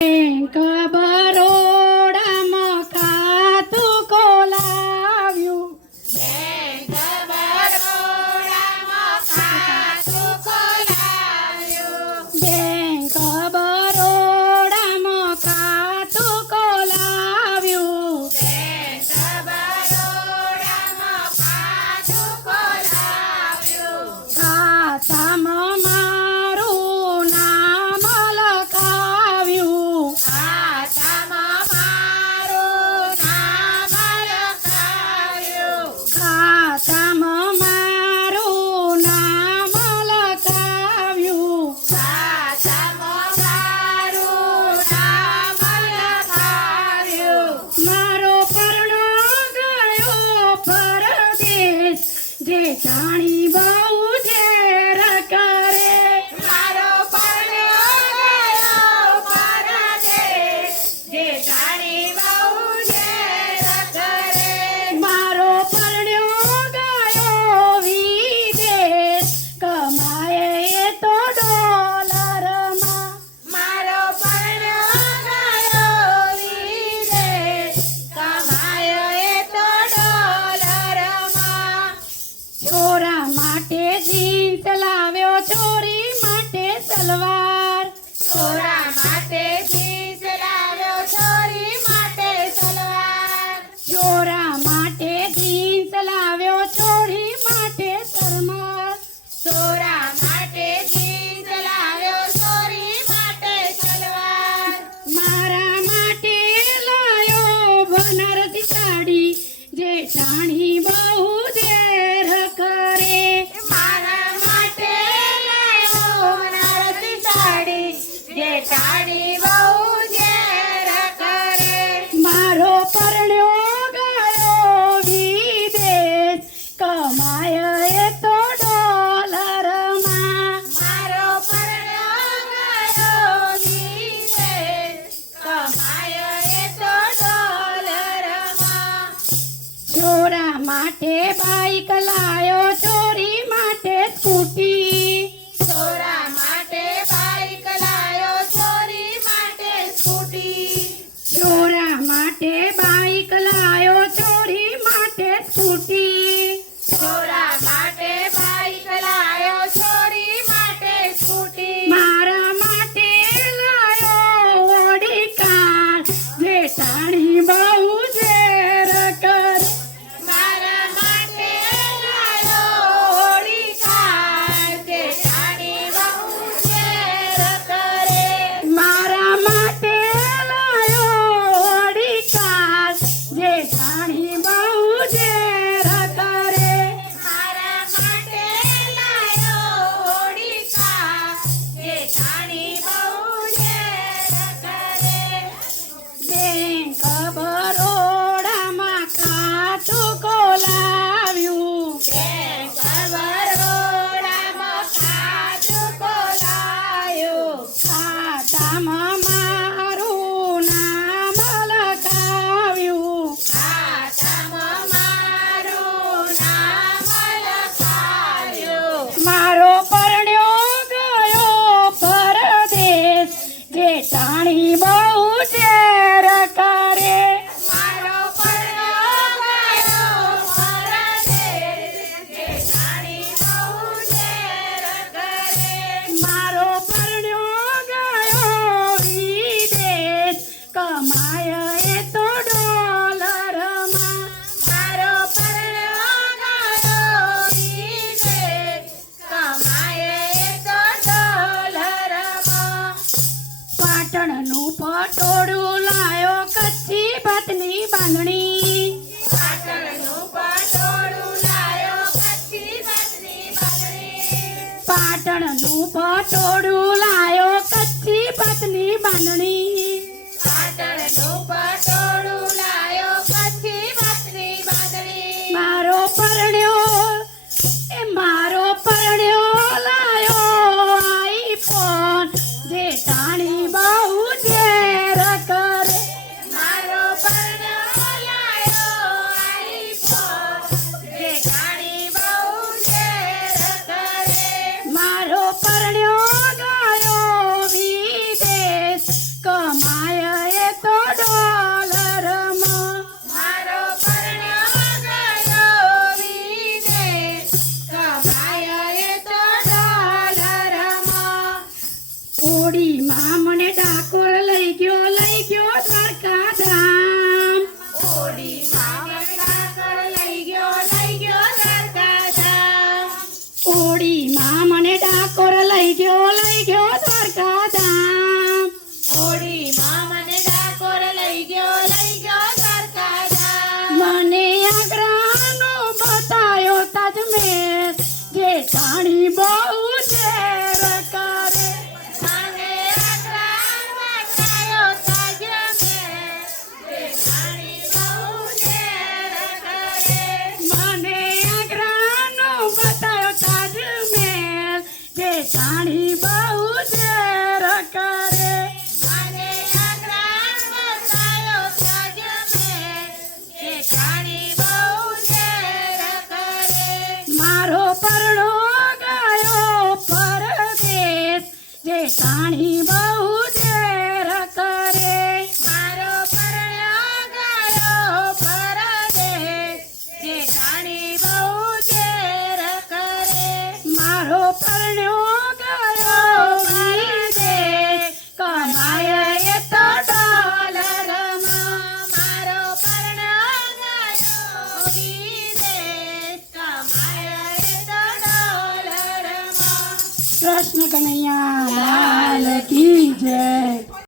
Bank બરોડામાં ખાતું ખોલાવ્યું. Bank બરોડામાં ખાતું ખોલાવ્યું. Bank બરોડામાં ખાતું ખોલાવ્યું. બેંક બરોડામાં ખાતું ખોલાવ્યું. ખાતામાં મારું નામ લખાવ્યું. ખાતામાં મારું નામ લખાવ્યું. ખાતામાં મારું નામ લખાવ્યું. ખાતામાં મારું નામ લખાવ્યું. મારો પરણો ગયો પરદેશ, જે જાણી બહુ ઝેર કરે. મારો પરણ્યો ગયો પરદેશ, જે જાણી બહુ ઝેર કરે. મારો પરણ્યો ગયો વિદેશ, કમાએ એ તો ડોલરમાં. મારો પરણ્યો ગયો વિદેશ, કમાયો એ તો ડોલરમાં. છોરા માટે જીન્સ લાવ્યો, છોરી માટે સલવાર. છોરા માટે જીન્સ લાવ્યો, છોરી માટે સલવાર. છોરા માટે જીન્સ લાવ્યો, છોરી માટે સરમાર. છોરા માટે જીન્સ લાવ્યો, છોરી માટે સલવાર. મારા માટે લાયો બનારસી સાડી, જે જાણી બહુ ઝેર કરે. મારા માટે લાયો બનારસી સાડી, જે સાડી બહુ ઝેર કરે. મારો પરણ્યો ગયો વિદેશ, કમાય એ તો ડોલરમાં. મારો પરણ્યો ગયો વિદેશ, કમાયો એ તો ડોલરમાં. છોરા માટે બાઈક લાયો, છોરી માટે સ્કૂટી. છોરા માટે બાઈક લાયો, છોરી માટે સ્કૂટી. છોરા માટે બાઈક લાયો, છોરી માટે સ્કૂટી. છોરા માટે બાઈક લાયો, છોરી માટે સ્કૂટી. મારા માટે લાયો ઓડી કાર, જે જાણી બહુ ઝેર કરે. મારા માટે લાયો ઓડી કાર, જે જાણી બહુ ઝેર કરે. મારા માટે લાયો ઓડી કાર, જે જાણી બહુ ઝેર કરે. મારા માટે લાયો ઓડી કાર, જે જાણી બહુ ઝેર કરે. બેંક બરોડામાં ખાતું ખોલાવ્યું. બેંક બરોડામાં ખાતું ખોલાવ્યું. ખાતામાં મારું નામ લખાવ્યું. ખાતામાં મારું નામ લખાવ્યું. મારો પરણ્યો ગયો પરદેશ, જે જાણી બહુ ઝેર કરે. મારો પરણ્યો ગયો પરદેશ, જે જાણી બહુ ઝેર કરે. મારો પરણ્યો ગયો વિદેશ, કમાય એ તો ડોલરમાં. મારો પરણ્યો ગયો વિદેશ, કમાય એ તો ડોલરમાં. પાટણનું પટોળું લાયો, કચ્છી ભાતની બાંધણી. પાટણનું પટોળું લાયો, કચ્છી ભાતની બાંધણી. પાટણનું પટોળું લાયો, કચ્છી ભાતની બાંધણી. પાટણનું પટોળું લાયો, કચ્છી ભાતની બાંધણી. મારો પરણ્યો લાયો આઈફોન, જે જાણી બહુ ઝેર કરે. મારો પરણ્યો લાયો આઈફોન, જે જાણી બહુ ઝેર કરે. મારો પરણ્યો ગયો વિદેશ, કમાય જેઠાણી બહુ ઝેર કરે મારો પરણ્યો ગયો પરદેશ જેઠાણી બહુ ઝેર કરે મારો પરણ્યો ગયો વિદેશ કમાય એ તો ડોલરમાં મારો પરણ્યો ગયો વિદેશ કમાય તો ડોલરમાં કૃષ્ણ કનૈયા લાલ કી જય